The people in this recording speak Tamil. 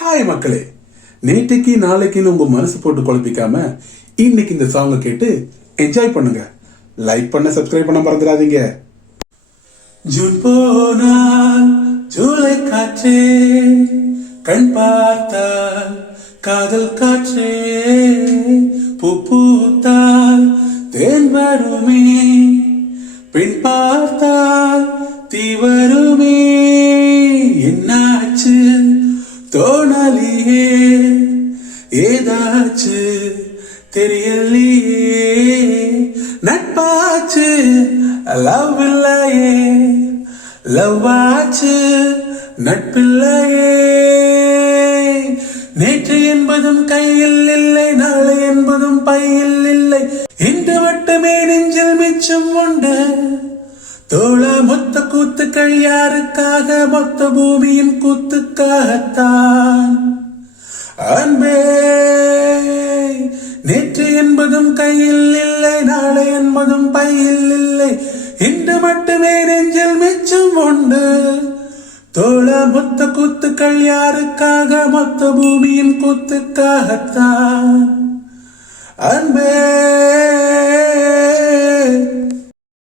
ஹாய் மக்களே, நேற்றைக்கு நாளைக்குன்னு உங்க மனசு போட்டு குழப்பிக்காம இன்னைக்கு இந்த சாங்கை கேட்டு என்ஜாய் பண்ணுங்க. லைக் பண்ண, சப்ஸ்கிரைப் பண்ண மறந்துடாதீங்க. ஜூன் போனால் ஜூலை காற்றே, கண் பார்த்தால் காதல் காற்றே, பூ பூத்தால் தேன் வருமே, பெண் பார்த்தால் தீ வருமே. என்னாச்சு தோணலியே, ஏதாச்சு தெரியலையே, நட்பாச்சு லவ் இல்லையே, லவ் ஆச்சு நட்பில்லையே. நேற்று என்பதும் கையில் இல்லை, நாளை என்பதும் பையில் இல்லை, இன்று மட்டுமே நெஞ்சில் மிச்சம் உண்டு. தோழா மொத்த கூத்துக்கள் யாருக்காக? மொத்த பூமியின் கூத்துக்காகத்தான். அன்பே, நேற்று என்பதும் கையில் இல்லை, நாளை என்பதும் பையில் இல்லை, இன்று மட்டுமே நெஞ்சில் மிச்சம் உண்டு. தோழா மொத்த கூத்துக்கள் யாருக்காக? மொத்த பூமியின் கூத்துக்காகத்தான். அன்பே.